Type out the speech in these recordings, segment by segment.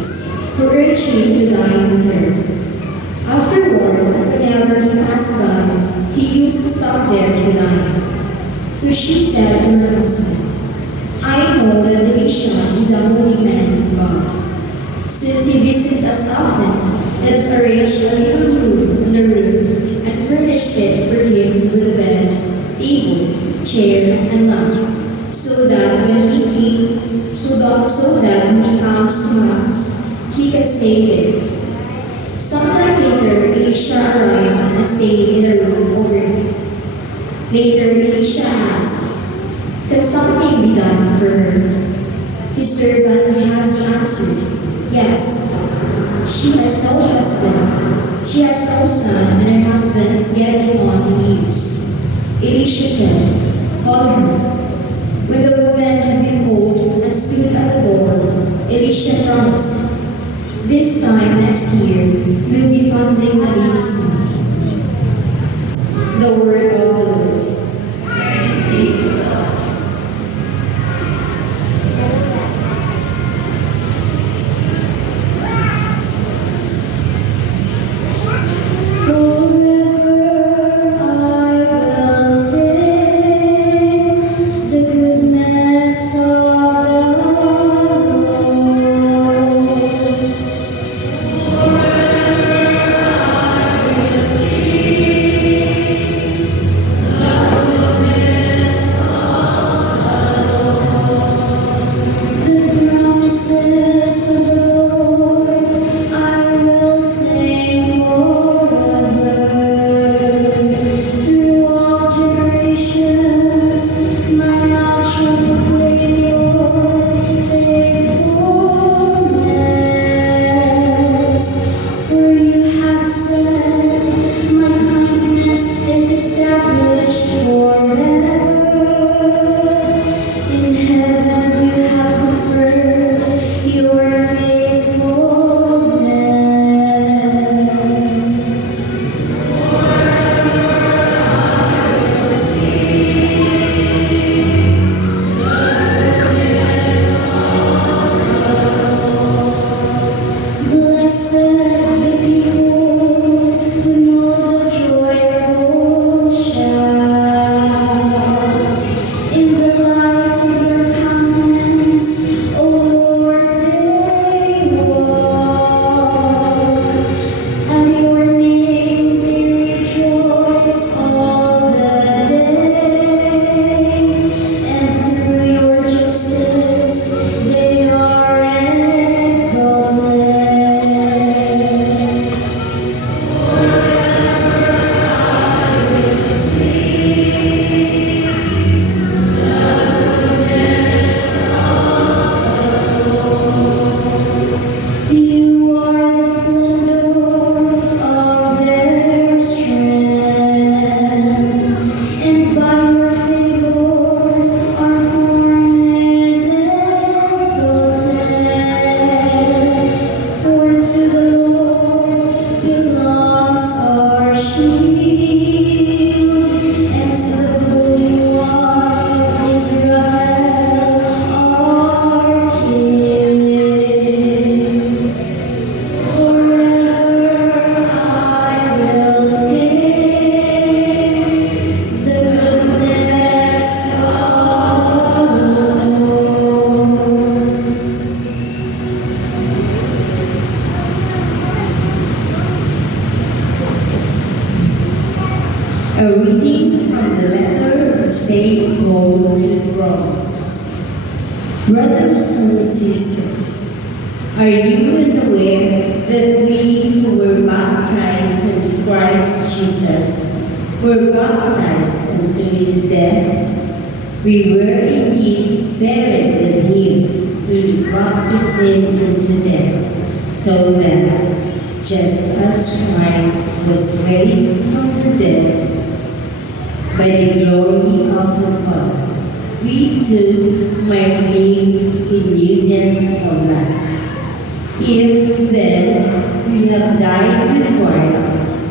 mates who urged him to dine with her. Afterward, whenever he passed by, he used to stop there to dine. So she said to her husband, I know that Elisha is a holy man of God. Since he visits us often, let us arrange a little room on the roof and furnish it for him with a bed, table, chair, and lamp, so that when he comes to us, he can stay there. Sometime later, Elisha arrived and stayed in the room overnight. Later, Elisha asked, can something be done for her? His servant Gehazi answered, yes. She has no husband. She has no son, and her husband is getting on in years. Elisha said, call her. When the woman had been called and stood at the door, Elisha promised, this time next year, we'll be funding a baby son. The word of the Lord. Thanks be to God. Forever I will sing the goodness of the Lord. The promises of the Lord I will sing forever. Through all generations, my mouth shall proclaim your faithfulness. For you have said, my kindness is established forever. In heaven you have confirmed your faithfulness. Blessed the people who know the joyful shout. In the light of your countenance, O Lord, they walk. At your name they rejoice all the day, and through your justice they are exalted. You are the splendor of their strength, and by your favor our horn is exalted. For to the Lord belongs our shield, and to the Holy One of Israel our King. Forever I will sing the goodness of the Lord. A reading from the letter of St. Paul to Romans. Brothers and sisters, are you unaware that we who were baptized into Christ Jesus were baptized into his death? We were indeed buried with him through the baptism into death, so that just as Christ was raised from the dead by the glory of the Father, we too might live in newness of life. If then we have died with Christ,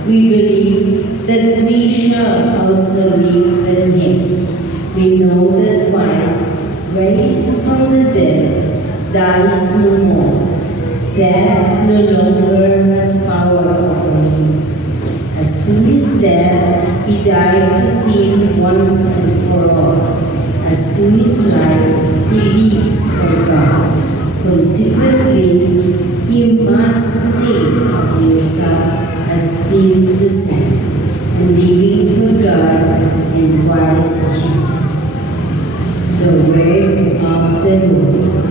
we believe that we shall also live with him. We know that Christ, raised from the dead, dies no more. death no longer has power over him. As to his death, he died to sin once and for all. As to his life, he lives for God. Consequently, you must think of yourself as dead to sin and living for God in Christ Jesus. The word of the Lord.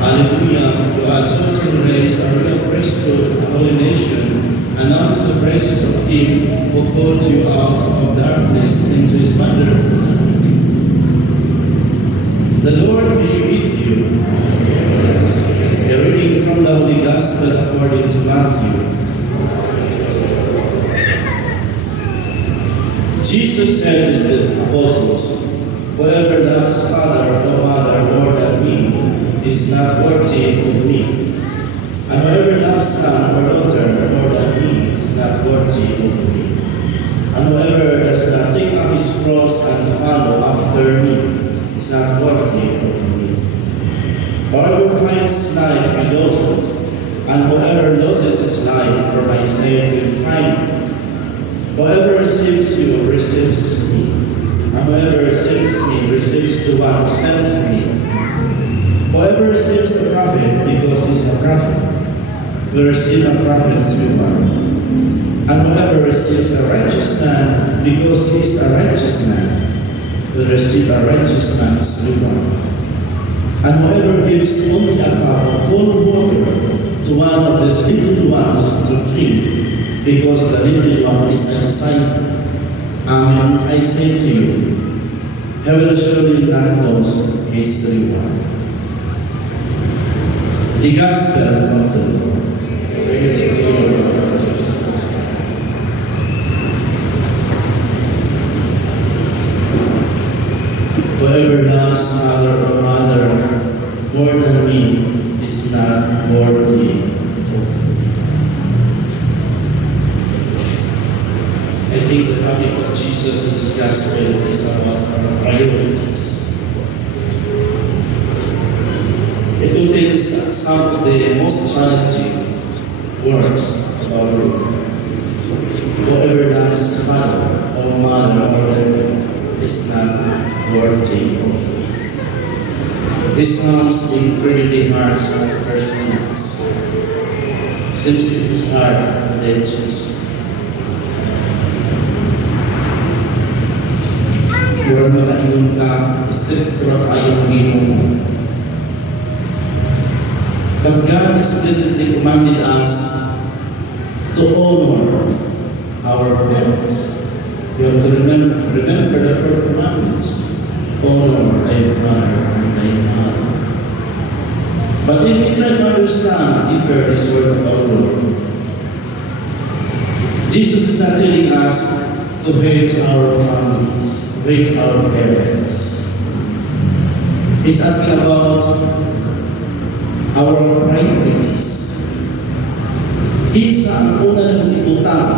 Hallelujah, you are chosen race, a royal priesthood, a holy nation. Announce the praises of Him who called you out of darkness into His wonderful light. The Lord be with you. A reading from the Holy Gospel according to Matthew. Jesus said to the apostles, "Whoever loves father or mother more than me is not worthy of me. And whoever loves son or daughter more than me is not worthy of me. And whoever does not take up his cross and follow after me is not worthy of me. Whoever finds life will lose it, and whoever loses his life for my sake will find it. Whoever receives you receives me, and whoever receives me receives the one who sent me. Whoever receives a prophet because he is a prophet will receive a prophet's reward. And whoever receives a righteous man because he is a righteous man will receive a righteous man's reward. And whoever gives only a cup of cold water to one of these little ones to drink, because the little one is a disciple, amen, I say to you, he will surely not lose his reward." The Gospel of the Lord. Praise to you, Lord Jesus Christ. Whoever loves father or mother more than me is not worthy of me. I think the topic of Jesus in this gospel is about our priorities. It contains some of the most challenging words about Ruth. Whoever loves father or mother more than me is not worthy of me. This sounds incredibly harsh at first glance. Seems it is hard to digest. Kung makainom ka, stricto tayong Ginoo. But God explicitly commanded us to honor our parents. We have to remember the four commandments. Honor thy father and thy mother. But if we try to understand deeper this word of our Lord, Jesus is not telling us to hate our families, to hate our parents. He's asking about our priorities. Hinsa ang una ng ibutang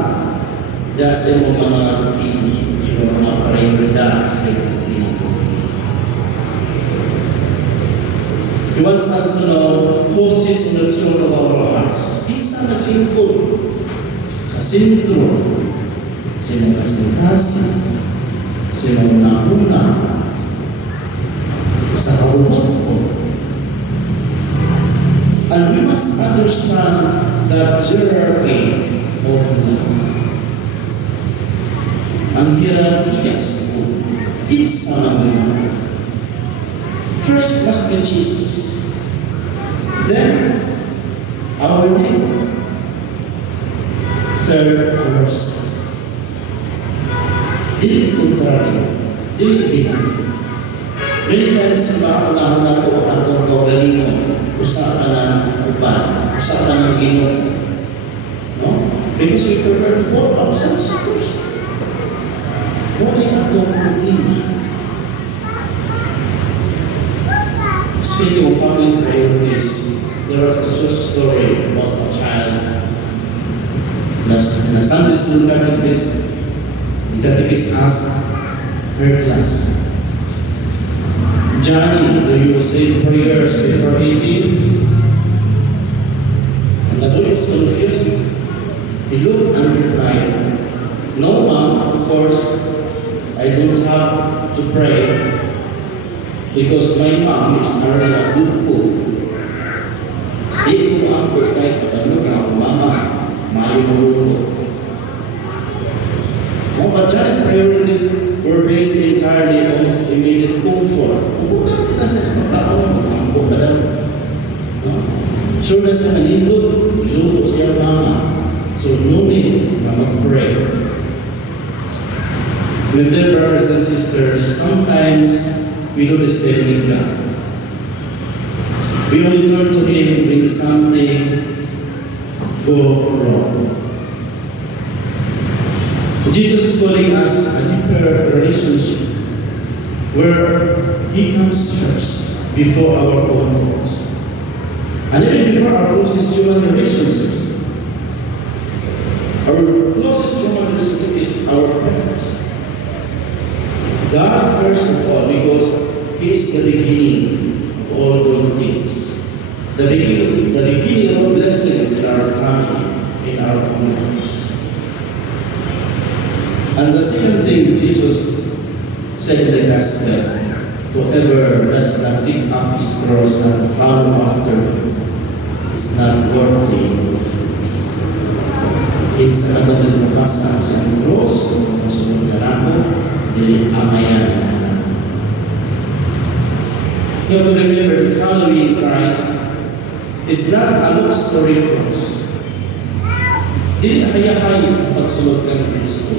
dahil sa iyong mga pili, iyong mga prioridad sa iyong kinabuhi. He wants us to know who sits on the throne of our hearts. Hinsa naglingkod sa sentro, sa iyong kasingkasan, sa iyong nauna, sa karumot mo. And we must understand that hierarchy of love. Ang hierarchy sa buhay. Kinsa man. First must be Jesus. Then, our neighbor. Third, ourselves. Dili kontraryo. Dili binang. Many times ba una-una ko ang atong kaugalingon, usapan ng uban, usapan ng Ginoo. No? Because we prefer to put ourselves first. Wala yung atong problema. Speaking of family priorities, there was a short story about a child na Sunday school catechist. The catechist asked her class, Johnny, do you say prayers before eating? And the boy is confused. He looked and replied, no, ma'am, of course, I don't have to pray because my mom is already a good cook. Di ko ang cook kahit kapano na mama, mayo mo. But John's priorities were based entirely on his immediate comfort. Kung bukan kita sa pagkaon, magkampo ka daw. Sure na sa nalindot, niluto siya mama. So no need na mag-pray. My dear brothers and sisters, sometimes we do the same with God. We only turn to Him when something go wrong. Jesus is calling us a deeper relationship where He comes first before our comforts. And even before our closest human relationships. Our closest human relationship is our parents. God first of all, because He is the beginning of all those things. The beginning of all blessings in our family, in our own lives. And the second thing Jesus said in the gospel, whoever does not take up his cross and follow after me is not worthy of me. Kinsa ka na nagpapasa sa cross, masunod ka na ako, dili amayan ka na. You have to remember, following Christ is not a luxury cross. Dili ayahay ang pagsunod kang Kristo.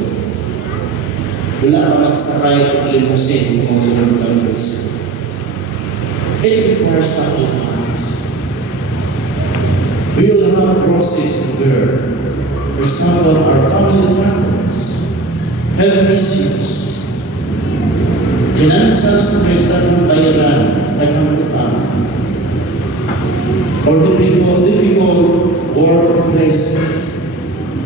Wala ka magsakay ng limousine kung sunod kang Kristo. It requires sacrifice. We will have crosses to bear. For example, our family struggles, health issues, financial stress at ang bayaran, at ang utang, or difficult workplaces.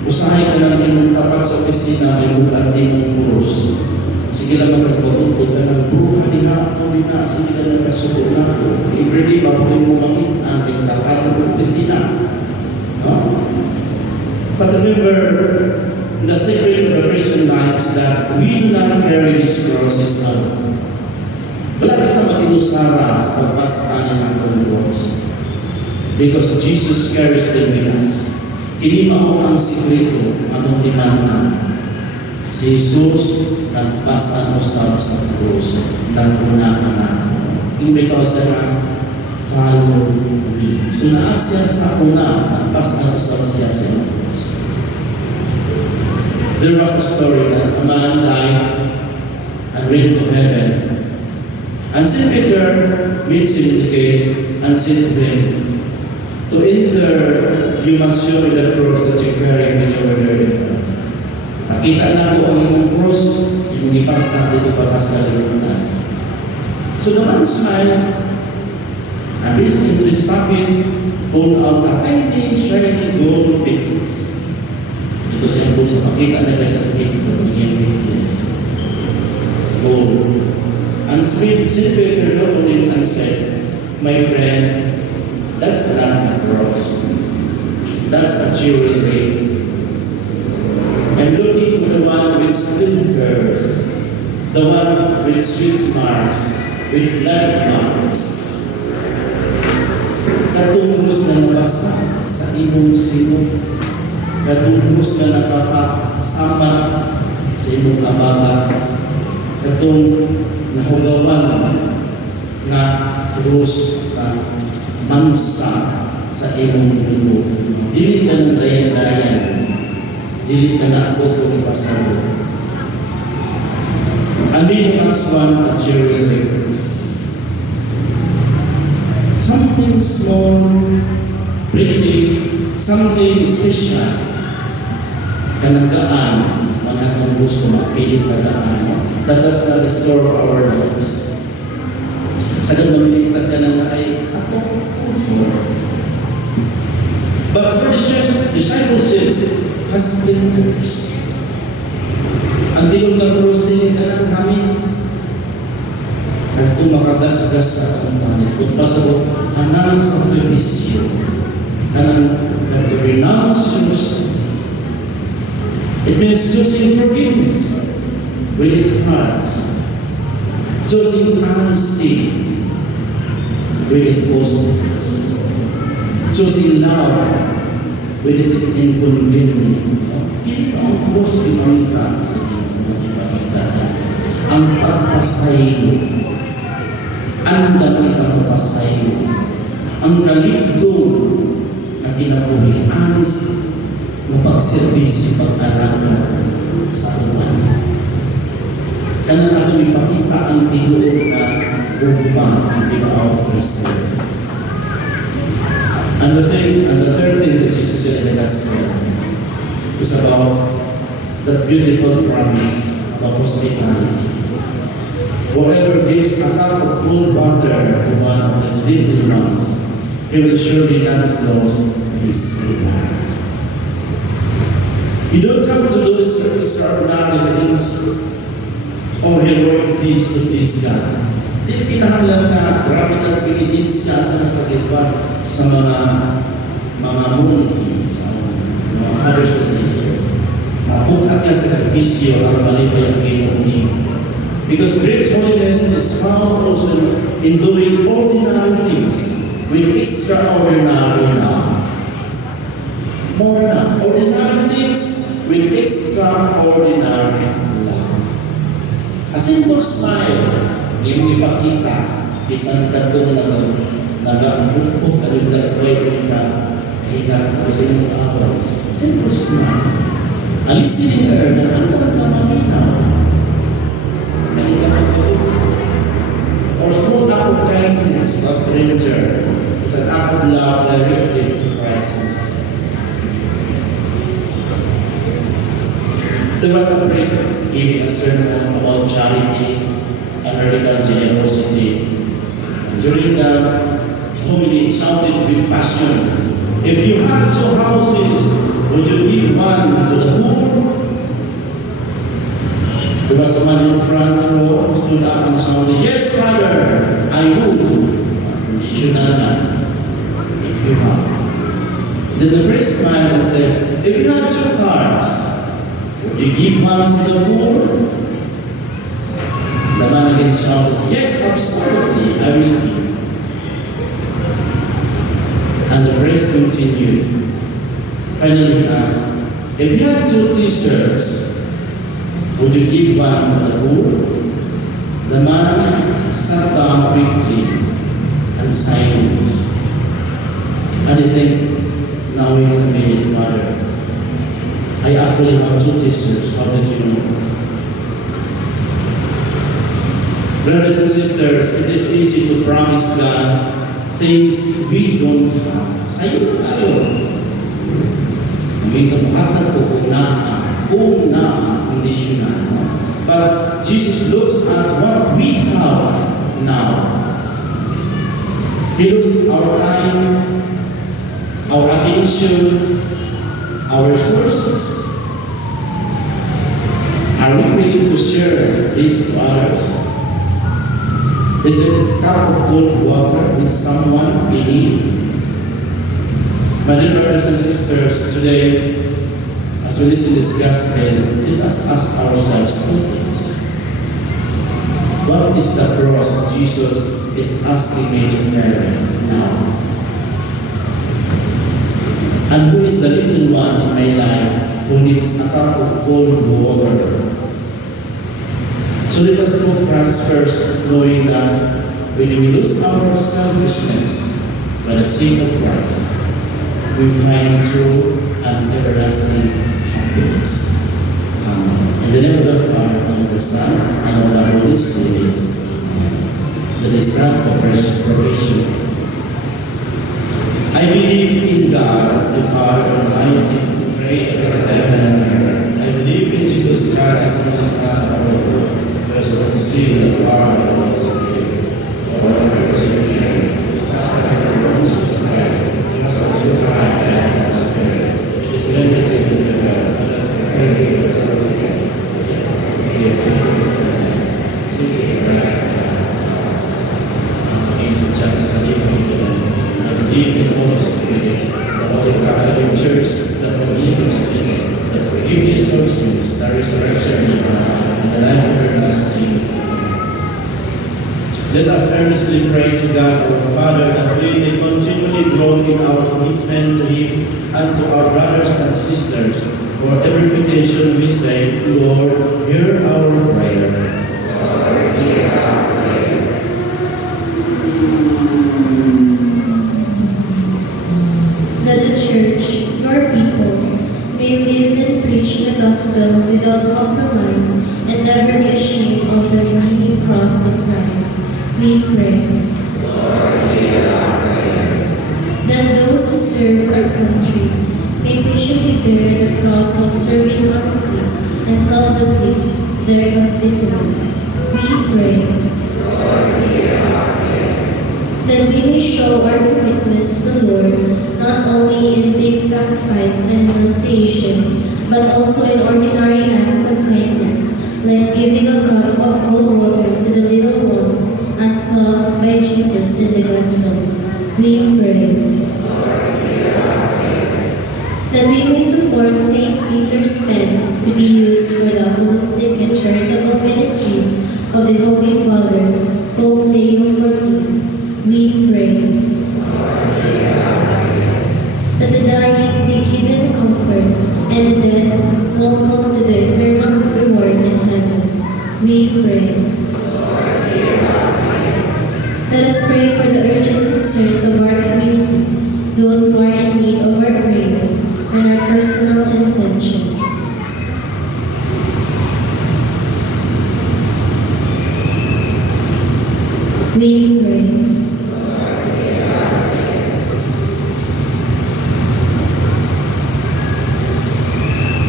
Usahay ka lang imong tapat sa opisina, may bukat di mong puros. Sige lang magkagpagod ka ng buka, di na ako, di na, sige lang nagkasuko na ako. Everyday, bago mo makita ang tapat ng opisina. But remember, the secret of the Christian life is that we do not carry these crosses alone. Wala kita makinusara sa pagpasahan ng atong cross. Because Jesus carries them with us. Kini mao ang sikreto atong timan-an. Si Jesus nagpasa usab sa krus, naguna nato. Imbitaw siya follow me. So naa siya sa una, nagpasa usab siya sa krus. There was a story that a man died and went to heaven. And St. Peter meets him in the gate and said to him, to enter, you must show me the cross that you carry when you were there. Nakita na ko ang imong cross, imong ipasa, dito patas na limutan. So the man smiled and reached into his pocket, pulled out a tiny, shiny gold necklace. Ito sa imong sa pakita na kayo sa pakita ng iyong necklace. Gold. And St. Peter looked on it and said, my friend, that's not a cross. That's a jewelry. I'm looking for the one with splinters, the one with sweet marks, with blood marks. Katungkos na nabasa sa imong sinod, katungkos na nakapasamat sa imong kabaga, katong nahugawan na krus na mansa sa imong dulo. Dili ka ng dayan-dayan. Dili ka na ako kung ipasalo. Amin as one at your records. Something small, pretty, something special. Kanagaan, mga kung gusto mapiling kagaan. That does not restore our lives. Sa gamalitan ka na ay ako comfort. But for discipleship has splinters. Ang dilog na krus din ka ng hamis. at makagasgas sa akong panit. Kung pasabot, hanang sakripisyo, hanang to renounce your sin. It means choosing forgiveness when it hurts, choosing honesty when it costs us, choosing love when it is inconvenient. Hindi ang Diyos ipamita sa mga ipamita. Ang pagpasayo, ang damitang pasayo, ang kalibdong na kinabuhi, honest na pagservisyo, pag-alaga sa uwan. Kaya nato ipakita ang tinuod na ugma in our present. And the third thing that Jesus said in the gospel is about that beautiful promise about hospitality. Whoever gives a cup of cold water to one of his little ones, he will surely not lose his reward. You don't have to do certain extraordinary things or heroic things to please God. Hindi kinahanglan ka, grabe kang pinitensya sa nasakitbat sa mga munti, sa mga fathers of Israel. Mapukat ka sa sakripisyo ang malibay ang ginong. Because great holiness is found also in doing ordinary things with extraordinary love. More love. Ordinary things with extraordinary love. A simple smile, yung ipakita, isang katong nag-ampukot, kanong nag-way ka, hinak, kasi yung awas. Simple smile. A listening ear na ang nagmamaminaw. Or small act of kindness to a stranger is an act of love directed to Christ Himself. There was a priest giving a sermon about charity and radical generosity. During the homily, shouted with passion, "If you had 2 houses, would you give one to the poor?" There was a man in front row who stood up and shouted, "Yes, Father, I would." Conditional man, if you have. Then the priest smiled and said, "If you had 2 cars, would you give one to the poor?" The man again shouted, "Yes, absolutely, I will give." And the priest continued. Finally he asked, "If you had 2 t-shirts, would you give one to the poor?" The man sat down quickly and silent. And he think, "Now wait a minute, Father. I actually have 2 t-shirts. How did you know?" Brothers and sisters, it is easy to promise God things we don't have. Sa'yo tayo. May tumuhatag ko kung conditional. But Jesus looks at what we have now. He looks at our time, our attention, our resources. Are we willing to share this to others? Is it a cup of cold water with someone in need? My dear brothers and sisters, today, as we listen to this gospel, let us ask ourselves 2 things. What is the cross Jesus is asking me to carry now? And who is the little one in my life who needs a cup of cold water? So let us put Christ first, knowing that when we lose our selfishness by the sake of Christ, we find true and everlasting happiness. Amen. In the name of the Father, and of the Son, and of the Holy Spirit. Amen. Let us start the first profession. I believe in God, the Father Almighty, creator of heaven and earth. I believe in Jesus Christ, His only Son, our Lord, who was conceived in the power of the Holy Spirit. Lord, I believe the Son of the Lord Jesus Christ, has of the Father and the Spirit. It is limited to the God, but that the Father was not together. He has given the Son, seated at the right hand of God. Let us earnestly pray to God, our Father, that we may continually grow in our commitment to Him and to our brothers and sisters. For every petition we say, Lord, hear our prayer. That the Church, your people, may live and preach the gospel without compromise and never be ashamed of the redeeming cross of Christ. We pray. That those who serve our country may patiently bear the cross of serving honestly and selflessly their constituents. We pray. That we may show our commitment to the Lord not only in big sacrifice and renunciation, but also in ordinary acts of kindness, like giving a cup of cold water to the little ones, as taught by Jesus in the Gospel. We pray. That we may support St. Peter's pens to be used for the holistic and charitable ministries of the Holy Father, Pope Leo XIV. We pray. That the dying be given comfort and the dead welcome to the eternal reward in heaven. We pray. Let us pray for the urgent concerns of our community, those who are in need of our prayers and our personal intentions. We pray.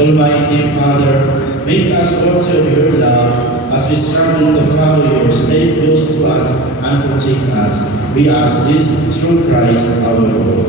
Almighty Father, make us worthy of your love as we struggle to follow you. Stay close to us and protect us. We ask this through Christ our Lord.